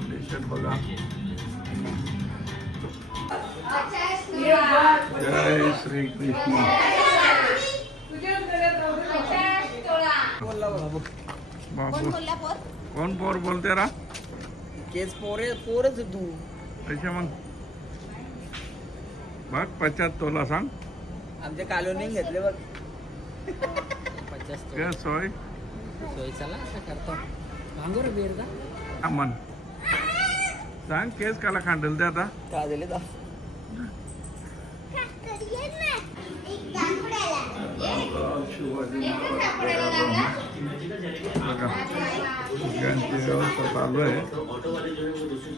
Condition बघा. जय श्री कृष्ण. बाबू कोण पोर बोलते रा? केस पोरच तू. पैसे मग बघ 50 तोला सांग. आमच्या कॉलोनी घेतले बघ. 50 सोय चला असं करतो. भांगोर बेर का अमन सांग केस काला खांडल ते आता का दिले दा व्यवस्था चालू आहे.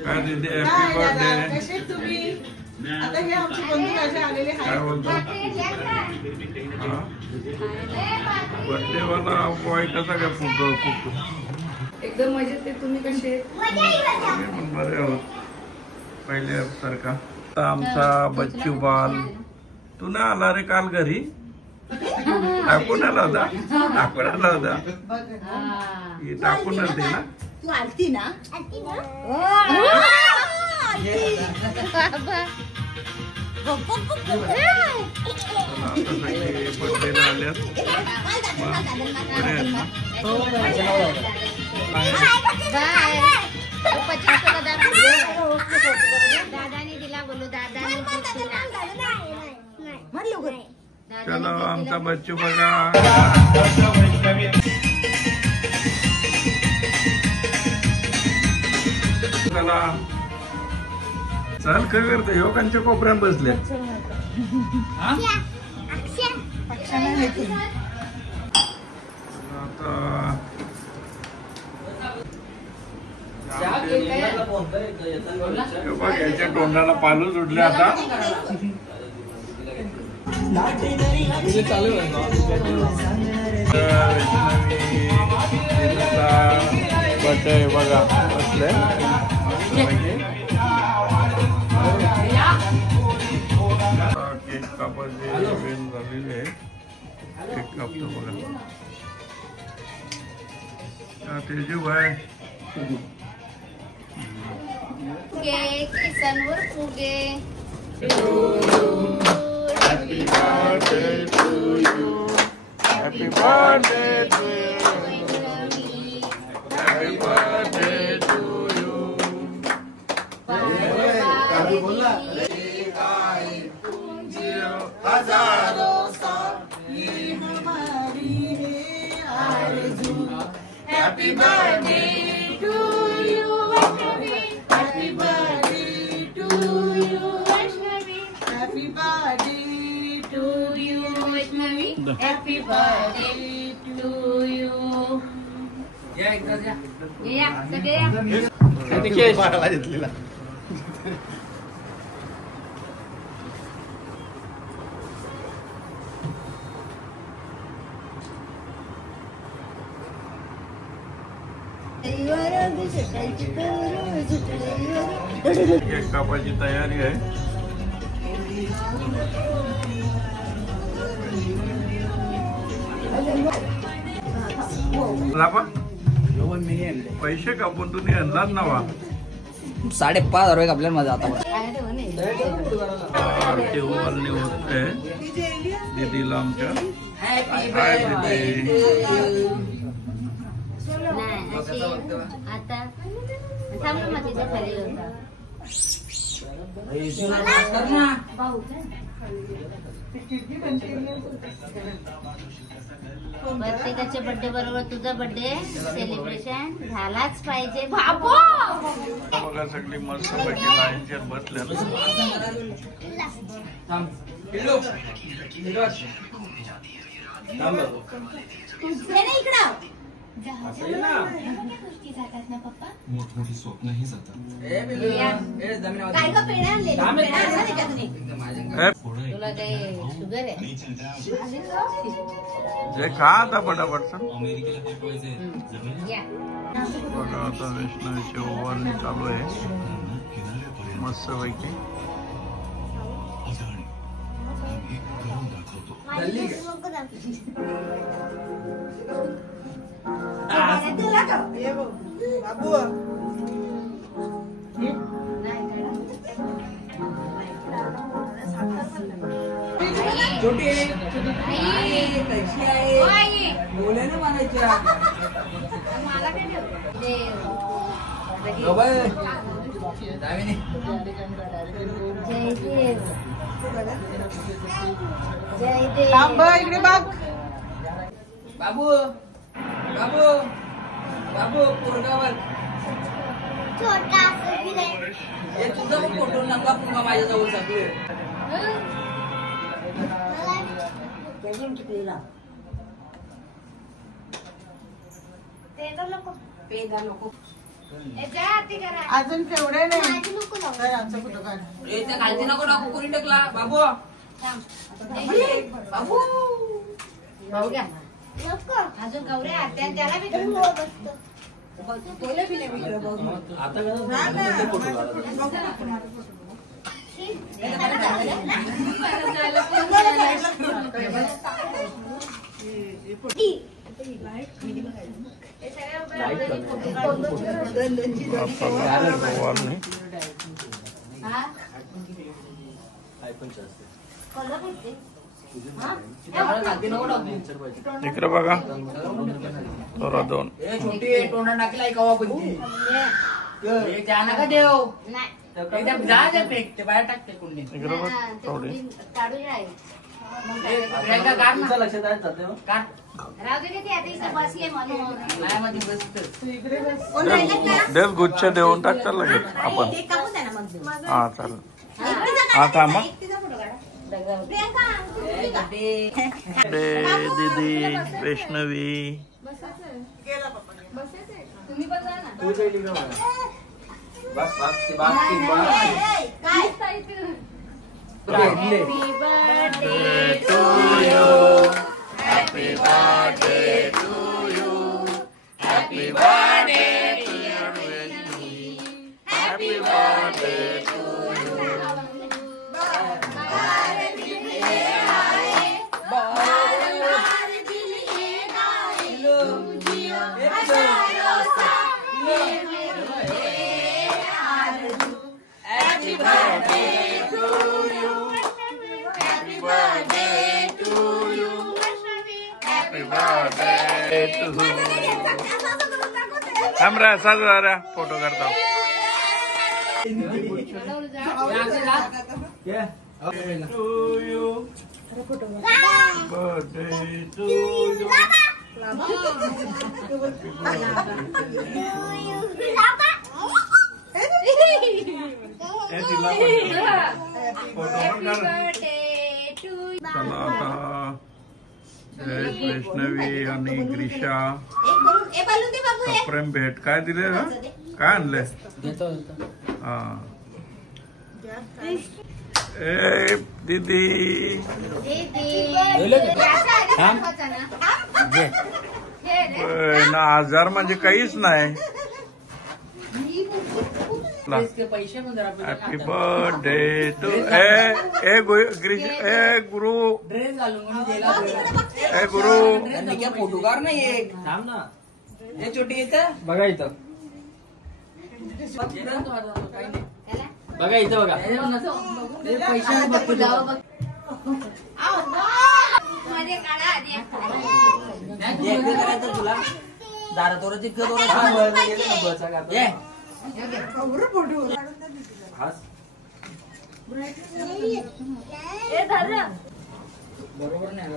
काय दिदी हॅपी बर्थडे. आता हे आमचे बंधू असे आलेले आहेत. काय बोलतो बर्थडे वाला बॉय कसा काय फुटतो खूप एकदम मजेत आहे. तुम्ही कसे? पण बरे आहोत पहिले सारखा. आमचा बच्चू बाल तू ना आला रे काल घरी. टाकून आला होता. टाकून आला होता. टाकून आलते ना तू आलती ना. बर्थडेला आल्यात बरे आहेत ना. दादाने दिला बोलू. दादाने चलो आमचा बच्चू बघा. चला चल काय करते योगांच्या कोपऱ्यात बसले. याच्या तोंडाला पालू सुटले आता. बर्थडे बघा बसले. केक कापायचे वेळ झालेले आहे. केक कापतो बघा. तेजू भाई किसनवर फुगे. Happy birthday to you. Happy birthday to you. Happy birthday to you. हजारों साल ये हमारी है आरज़ू. Happy birthday to you. Happy birthday to you. Happy birthday to you. Happy birthday to you. या एकदा या. या सगळे या. केस पाडायला घेतलेला. केक कापायची तयारी आहे. पैसे कापून तुम्ही अंदाज नवा 5,500 रुपये आपल्याला मजा आता. आरती उभारणी होते दीदीला आमच्या. हाय दीदी. आता थांबलो मग तिथे खाली होता. प्रत्येकाच्या बर्थडे बरोबर तुझा बर्थडे सेलिब्रेशन झालाच पाहिजे बाबू. बघा सगळी मस्त पैकी लाईनच्या बसल्या. मोठमोठी स्वप्नही जातात. तुला काही शुगर आहे? जे खा आता पटापट. अमेरिकेला पाठवायचे. बघा आता वैष्णवीची ओव्हरनी चालू आहे मस्त पैकी. बाबू छोटी कशी आहे बोले ना म्हणायच्या मला काय देव जय देव थांब इकडे बघ बाबू बाबू बाबू पोरगावर छोटा हे तुझा पण फोटो नका पुन्हा माझ्या जवळ सगळे अजून केवढे नाही आमचा फोटो काढ त्या खालती नको टाकू कोणी टाकला बाबू बाबू भाऊ घ्या अजून गौऱ्या आत्या त्याला बी तोले बी नाही विचार इकडे बघा थोडा दोन छोटी तोंडा टाकला कवा पण नका देव जा ते फेक ते बाहेर टाकते कुंडी इकडे बघ थोडी लक्षात काढ राहू दे ते आता इथे बसले म्हणून नाही मध्ये बसत देव गुच्छ देऊन टाकतात लगेच आपण हा चालेल हा थांबा दीदी वैष्णवी तुम्ही पण जा ना Happy birthday to you. Happy birthday to you. Happy birthday to you. Happy birthday to you. Happy birthday to you. Happy birthday to you. Happy birthday to you. हमरा साजरा फोटो करता हूँ. To you. Birthday to you. चला आता वैष्णवी आणि ग्रीषा प्रेम भेट काय दिले ना काय आणले हा ए दीदी ना आजार म्हणजे काहीच नाही. Happy birthday to A Guru dress घालून ए गुरु फोटो काढ नाही एक थांब ना हे छोटी येतं बघा इथं बघा इथं बघा पैसे करायचं तुला दारा तोराची बरोबर नाही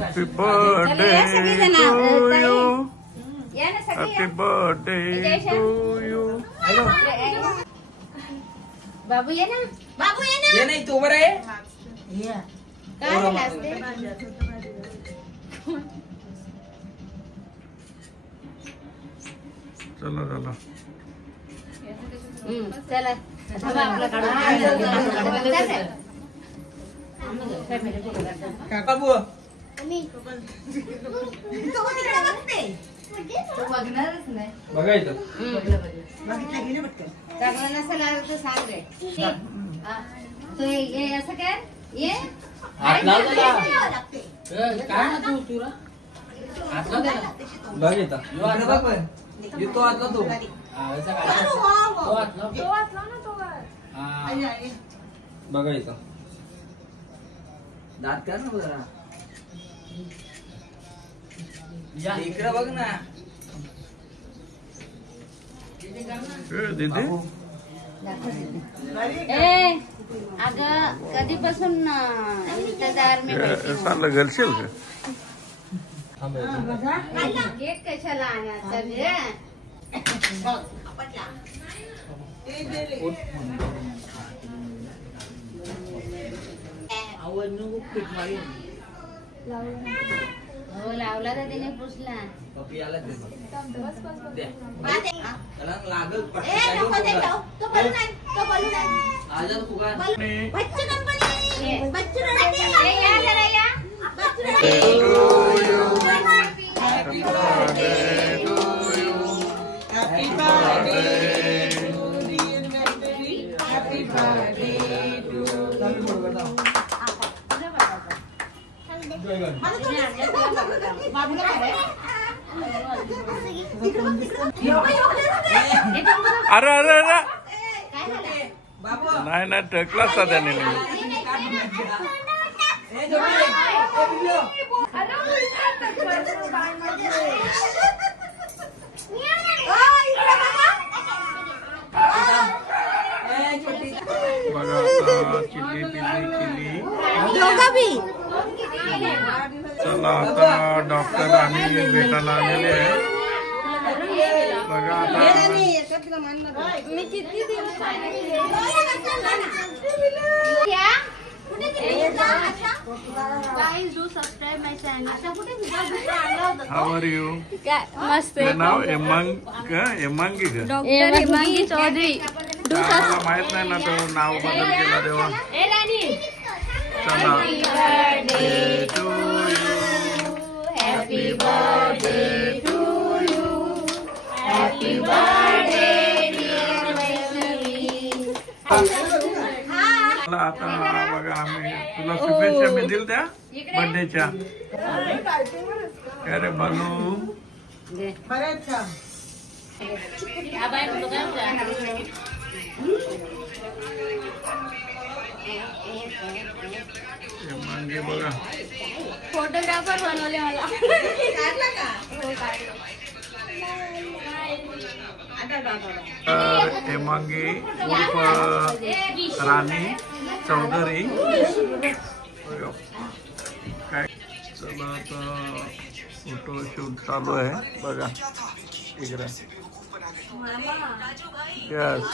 Happy birthday to you. Happy birthday to you. बाबू ये ना बाबू ये ना ये नाही तू बरं आहे काय असते चला चला चला बाबू बघणारच नाही बघा इथं चांगलं नसेल आलं तर सांग रे तो हे असं कर ये हात लाव त्याला. काय ना तू तुला हात लाव त्याला. बघ येतं यो हात लाव पण तो हात लाव तो. तो हात लाव हा. बघा इथं दात कर ना बघा. इकडे बघ ना. दीदी ए अगं कधीपासून रिश्तेदार मी चाललं घालशील का केक कशाला आणायचा रे? हो लावला तर तिने पुसला. लागल अरे अरे अरे नाही नाही टकलाच त्याने बघा आता चिल्ली पिल्ली चिल्ली. चला आता डॉक्टर आणि भेटायला आलेले आहे. बघा आता हाउ आर यू? मस्त नाव हेमांगी का? हेमांगी चौधरी. मला माहित नाही ना तो नाव बदल केला तेव्हा. चला happy birthday to you happy birthday dear Vaishnavi. आता बघा आम्ही तुला शुभेच्छा मी दिल त्या बर्थडेच्या. काय रे बालू मांगे बघा फोटोग्राफर बनवले मला. हेमांगी उर्फ राणी चौधरी. काय चला आता फोटो शूट चालू आहे बघा इकडे. Yes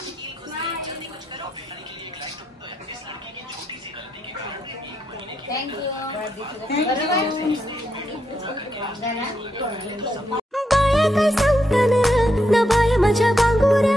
thank you. बाया काय सांगताना ना बाया माझ्या बांगुऱ्या